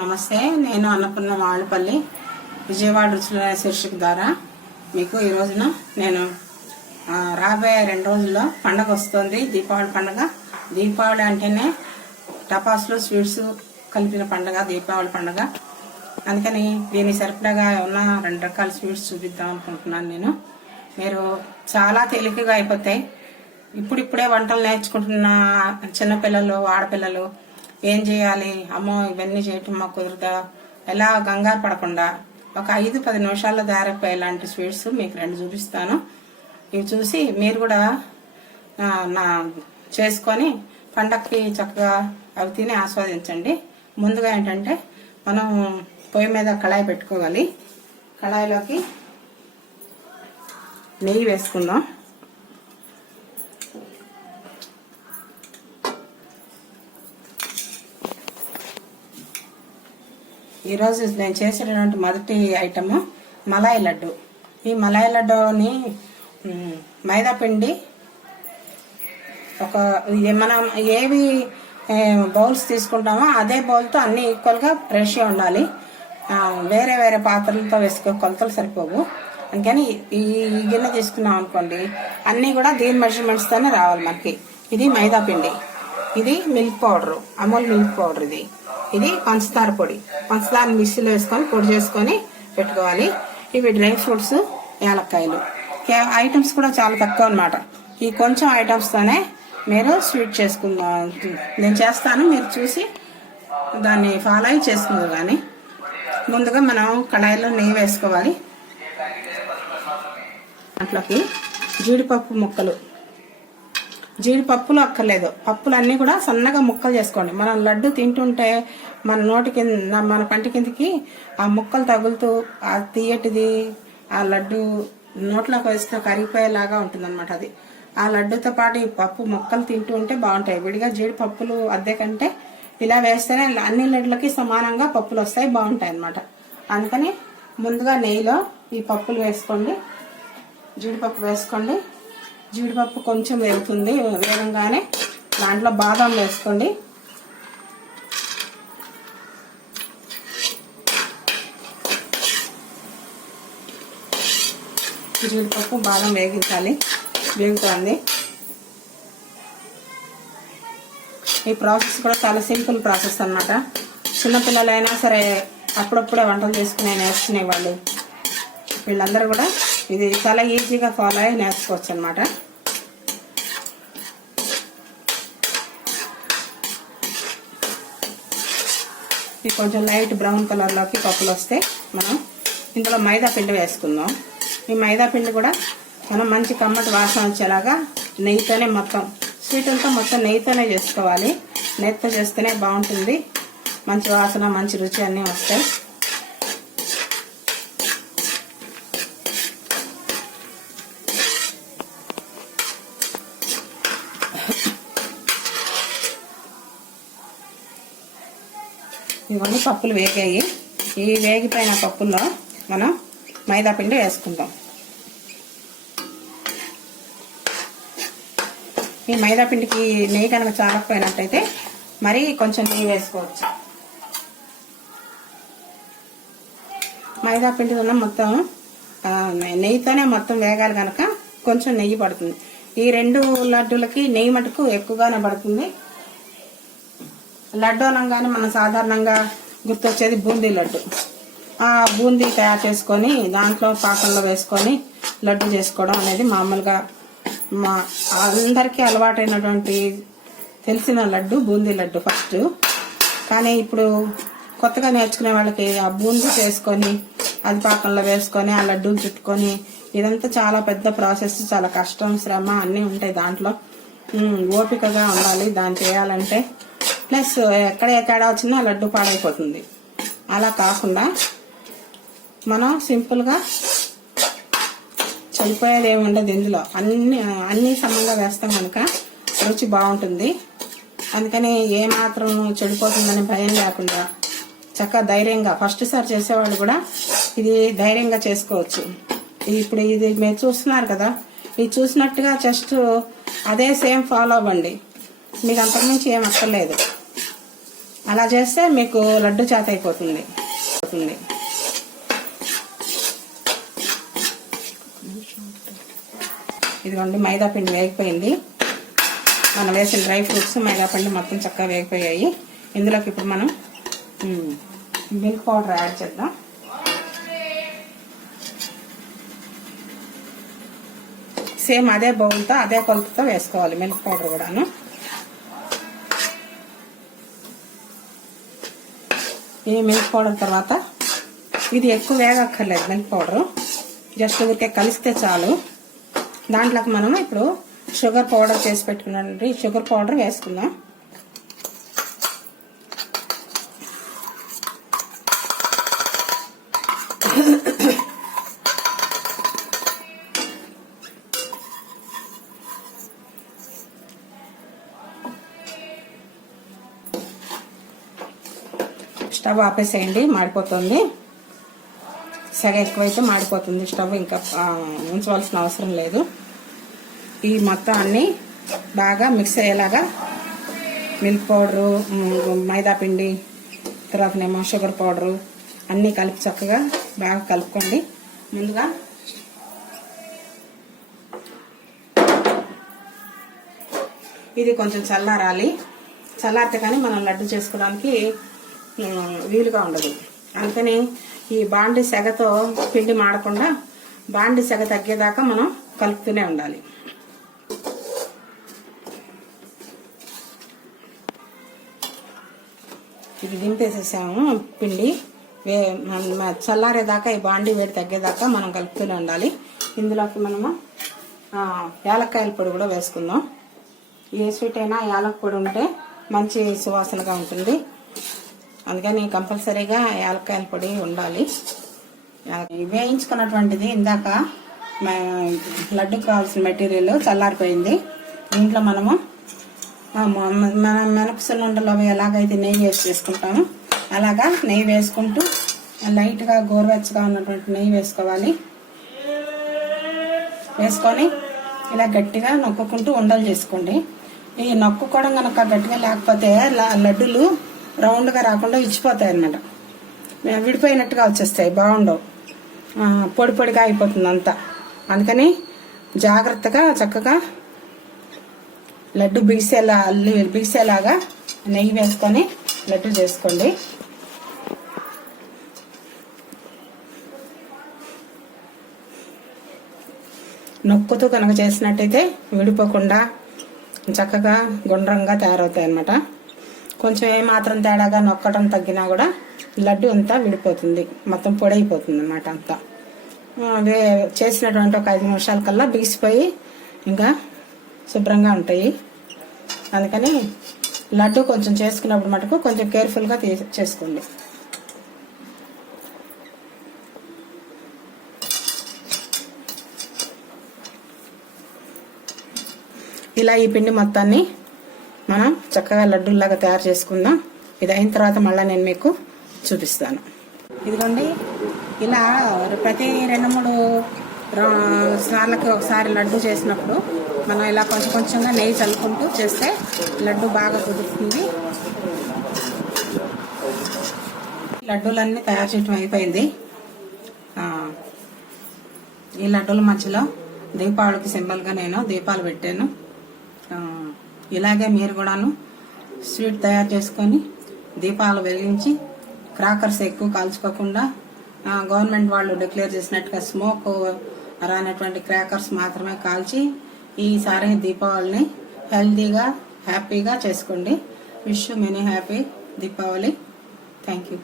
నమస్తే నేను అన్నపూర్ణ మామిడిపల్లి విజయవాడ రుచుల శీర్షిక ద్వారా. మీకు ఈ రోజున నేను రాబోయే రెండు రోజుల్లో పండగ వస్తుంది. దీపావళి పండగ. దీపావళి అంటేనే టపాసులు స్వీట్స్ కలిపిన పండగ దీపావళి పండగ. అందుకని దీని సరిపడగా ఉన్న రెండు రకాల స్వీట్స్ చూపిద్దాం అనుకుంటున్నాను నేను. మీరు చాలా తేలికగా అయిపోతాయి. ఇప్పుడిప్పుడే వంటలు నేర్చుకుంటున్న చిన్నపిల్లలు ఆడపిల్లలు ఏం చేయాలి? అమ్మో ఇవన్నీ చేయటం మాకు కుదురుతా ఎలా కంగారు పడకుండా ఒక ఐదు పది నిమిషాల్లో తయారైపోయే ఇలాంటి స్వీట్స్ మీకు రెండు చూపిస్తాను. ఇవి చూసి మీరు కూడా నా చేసుకొని పండక్కి చక్కగా అవి తిని ఆస్వాదించండి. ముందుగా ఏంటంటే మనం పొయ్యి మీద కళాయి పెట్టుకోవాలి. కళాయిలోకి నెయ్యి వేసుకుందాం. ఈరోజు నేను చేసేటటువంటి మొదటి ఐటమ్ మలాయి లడ్డు. ఈ మలాయి లడ్డూని మైదాపిండి ఒక మనం ఏవి బౌల్స్ తీసుకుంటామో అదే బౌల్తో అన్ని ఈక్వల్గా రేషియో ఉండాలి. వేరే వేరే పాత్రలతో వేసుకో కొలతలు సరిపోవు. అందుకని ఈ గిన్నె తీసుకున్నాం అనుకోండి అన్నీ కూడా దీని మెజర్మెంట్స్తోనే రావాలి మనకి. ఇది మైదా పిండి. ఇది milk powder Amul milk powder ఇది. ఇది పంచదార పొడి. పంచదార మిక్సీలో వేసుకొని పొడి చేసుకొని పెట్టుకోవాలి. ఇవి డ్రై ఫ్రూట్స్ యాలక్కాయలు. ఐటమ్స్ కూడా చాలా తక్కువ అన్నమాట. ఈ కొంచెం ఐటమ్స్తోనే మీరు స్వీట్ చేసుకుందా నేను చేస్తాను మీరు చూసి దాన్ని ఫాలో అయ్యి చేసుకుందాం కానీ. ముందుగా మనం కళాయిలో నెయ్యి వేసుకోవాలి. దాంట్లోకి జీడిపప్పు ముక్కలు. జీడిపప్పులు అక్కర్లేదు. పప్పులన్నీ కూడా సన్నగా ముక్కలు చేసుకోండి. మనం లడ్డు తింటుంటే మన నోటి కింద మన పంటి కిందకి ఆ ముక్కలు తగులుతూ ఆ తీయటిది ఆ లడ్డు నోట్లోకి వేస్తే కరిగిపోయేలాగా ఉంటుందన్నమాట అది. ఆ లడ్డుతో పాటు ఈ పప్పు ముక్కలు తింటూ ఉంటే బాగుంటాయి. విడిగా జీడిపప్పులు అద్దె కంటే ఇలా వేస్తేనే అన్ని లడ్లకి సమానంగా పప్పులు వస్తాయి బాగుంటాయి అన్నమాట. అందుకని ముందుగా నెయ్యిలో ఈ పప్పులు వేసుకోండి. జీడిపప్పు వేసుకోండి. జీడిపప్పు కొంచెం వేగుతుంది వేగంగానే దాంట్లో బాదం వేసుకోండి. జీడిపప్పు బాదం వేగించాలి వేగుతుంది. ఈ ప్రాసెస్ కూడా చాలా సింపుల్ ప్రాసెస్ అన్నమాట. చిన్నపిల్లలైనా సరే అప్పుడప్పుడే వంటలు చేసుకునే నేర్చుకునే వాళ్ళు వీళ్ళందరూ కూడా ఇది చాలా ఈజీగా ఫాలో అయ్యి నేర్చుకోవచ్చు అనమాట ఇవి కొంచెం లైట్ బ్రౌన్ కలర్లోకి పప్పులు వస్తే మనం ఇందులో మైదా పిండి వేసుకుందాం. ఈ మైదా పిండి కూడా మనం మంచి కమ్మటి వాసన వచ్చేలాగా నెయ్యితోనే మొత్తం స్వీట్ అంతా మొత్తం నెయ్యితోనే చేసుకోవాలి. నెయ్యితో చేస్తేనే బాగుంటుంది. మంచి వాసన మంచి రుచి అన్నీ వస్తాయి. ఇవన్నీ పప్పులు వేగాయి. ఈ వేగిపోయిన పప్పుల్లో మనం మైదాపిండి వేసుకుంటాం ఈ మైదాపిండికి నెయ్యి కనుక చాలకపోయినట్టయితే మరి కొంచెం నెయ్యి వేసుకోవచ్చు. మైదాపిండి ఉన్న మొత్తం నెయ్యితోనే మొత్తం వేగాలి కనుక కొంచెం నెయ్యి పడుతుంది. ఈ రెండు లడ్డూలకి నెయ్యి మటుకు ఎక్కువగానే పడుతుంది. లడ్డు అనగానే మనం సాధారణంగా గుర్తొచ్చేది బూందీ లడ్డు. ఆ బూందీ తయారు చేసుకొని దాంట్లో పాకంలో వేసుకొని లడ్డు చేసుకోవడం అనేది మామూలుగా మా అందరికీ అలవాటైనటువంటి తెలిసిన లడ్డు బూందీ లడ్డు ఫస్ట్. కానీ ఇప్పుడు కొత్తగా నేర్చుకునే వాళ్ళకి ఆ బూందీ చేసుకొని అది పాకంలో వేసుకొని ఆ లడ్డూలు చుట్టుకొని ఇదంతా చాలా పెద్ద ప్రాసెస్ చాలా కష్టం శ్రమ అన్నీ ఉంటాయి దాంట్లో. ఓపికగా ఉండాలి దాన్ని చేయాలంటే. ప్లస్ ఎక్కడ తేడా వచ్చినా లడ్డు పాడైపోతుంది. అలా కాకుండా మనం సింపుల్గా చనిపోయేది ఏమి ఉండదు ఇందులో. అన్ని అన్ని సమంగా వేస్తాం కనుక రుచి బాగుంటుంది. అందుకని ఏ మాత్రం చెడిపోతుందని భయం లేకుండా చక్కగా ధైర్యంగా ఫస్ట్ సారి చేసేవాళ్ళు కూడా ఇది ధైర్యంగా చేసుకోవచ్చు. ఇప్పుడు ఇది మీరు చూస్తున్నారు కదా ఇది చూసినట్టుగా జస్ట్ అదే సేమ్ ఫాలో అవ్వండి. మీకు అంతకుమించి ఏం అక్కర్లేదు. అలా చేస్తే మీకు లడ్డు చేత అయిపోతుంది. అవుతుంది ఇదిగోండి మైదా పిండి వేగిపోయింది. మనం వేసిన డ్రై ఫ్రూట్స్ మైదా పిండి మొత్తం చక్కగా వేగిపోయాయి. ఇందులోకి ఇప్పుడు మనం మిల్క్ పౌడర్ యాడ్ చేద్దాం. సేమ్ అదే బౌల్తో అదే కొలతతో వేసుకోవాలి మిల్క్ పౌడర్ కూడాను. ఈ మిల్క్ పౌడర్ తర్వాత ఇది ఎక్కువ వేగక్కర్లేదు మిల్క్ పౌడర్. జస్ట్ ఊరికే కలిస్తే చాలు. దాంట్లోకి మనం ఇప్పుడు షుగర్ పౌడర్ చేసి పెట్టుకున్నాం షుగర్ పౌడర్ వేసుకుందాం. స్టవ్ ఆపేసేయండి మాడిపోతుంది. సగ ఎక్కువైతే మాడిపోతుంది స్టవ్ ఇంకా ఉంచవలసిన అవసరం లేదు. ఈ మొత్తం అన్ని బాగా మిక్స్ అయ్యేలాగా మిల్క్ పౌడరు మైదా పిండి తర్వాతనేమో షుగర్ పౌడరు అన్నీ కలిపి చక్కగా బాగా కలుపుకోండి. ముందుగా ఇది కొంచెం చల్లారాలి. చల్లారితే కానీ మనం లడ్డు చేసుకోవడానికి వీలుగా ఉండదు. అందుకని ఈ బాండి సెగతో పిండి మాడకుండా బాండి సెగ తగ్గేదాకా మనం కలుపుతూనే ఉండాలి. ఇది దింపేసేసాము పిండి. వే చల్లారేదాకా ఈ బాండి వేడి తగ్గేదాకా మనం కలుపుతూనే ఉండాలి. ఇందులోకి మనము యాలక్కాయల పొడి కూడా వేసుకుందాం. ఏ స్వీట్ అయినా యాలక్ పొడి ఉంటే మంచి సువాసనగా ఉంటుంది. అందుకని కంపల్సరీగా యాలక్కాయల పొడి ఉండాలి. వేయించుకున్నటువంటిది ఇందాక లడ్డు కావాల్సిన మెటీరియల్ చల్లారిపోయింది. దీంట్లో మనము మన మ- అవి ఎలాగైతే నెయ్యి వేసి చేసుకుంటామో అలాగా నెయ్యి వేసుకుంటూ లైట్గా గోరువెచ్చగా ఉన్నటువంటి నెయ్యి వేసుకోవాలి. వేసుకొని ఇలా గట్టిగా నొక్కుకుంటూ ఉండలు చేసుకోండి. ఈ నొక్కుకోవడం కనుక గట్టిగా లేకపోతే లడ్డులు రౌండ్గా రాకుండా ఇచ్చిపోతాయి అన్నమాట విడిపోయినట్టుగా వచ్చేస్తాయి బాగుండవు. పొడి పొడిగా అయిపోతుంది అంతా అందుకని జాగ్రత్తగా చక్కగా లడ్డు బిగిసేలా అల్లి బిగిసేలాగా నెయ్యి వేసుకొని లడ్డు చేసుకోండి. నొక్కుతూ కనుక చేసినట్టయితే విడిపోకుండా చక్కగా గుండ్రంగా తయారవుతాయి అన్నమాట కొంచెం ఏమాత్రం తేడాగా నొక్కడం తగ్గినా కూడా లడ్డు అంతా విడిపోతుంది. మొత్తం పొడైపోతుంది అన్నమాట అంతా అదే చేసినటువంటి ఒక ఐదు నిమిషాల కల్లా బిగిసిపోయి ఇంకా శుభ్రంగా ఉంటాయి. అందుకని లడ్డు కొంచెం చేసుకున్నప్పుడు మటుకు కొంచెం కేర్ఫుల్గా తీ చేసుకోండి. ఇలా ఈ పిండి మొత్తాన్ని మనం చక్కగా లడ్డూల్లాగా తయారు చేసుకుందాం. ఇది అయిన తర్వాత మళ్ళీ నేను మీకు చూపిస్తాను. ఇదిగోండి ఇలా ప్రతి రెండు మూడు సార్లకి ఒకసారి లడ్డు చేసినప్పుడు మనం ఇలా కొంచెం కొంచెంగా నెయ్యి చల్లుకుంటూ చేస్తే లడ్డు బాగా కుదురుతుంది. లడ్డూలన్నీ తయారు చేయడం అయిపోయింది. ఈ లడ్డూల మధ్యలో దీపావళికి సింబల్గా నేను దీపాలు పెట్టాను. ఇలాగే మీరు కూడాను స్వీట్ తయారు చేసుకొని దీపాలు వెలిగించి క్రాకర్స్ ఎక్కువ కాల్చుకోకుండా గవర్నమెంట్ వాళ్ళు డిక్లేర్ చేసినట్టుగా స్మోక్ రానటువంటి క్రాకర్స్ మాత్రమే కాల్చి ఈసారి దీపావళిని హెల్తీగా హ్యాపీగా చేసుకోండి. Wish many happy Deepavali. Thank you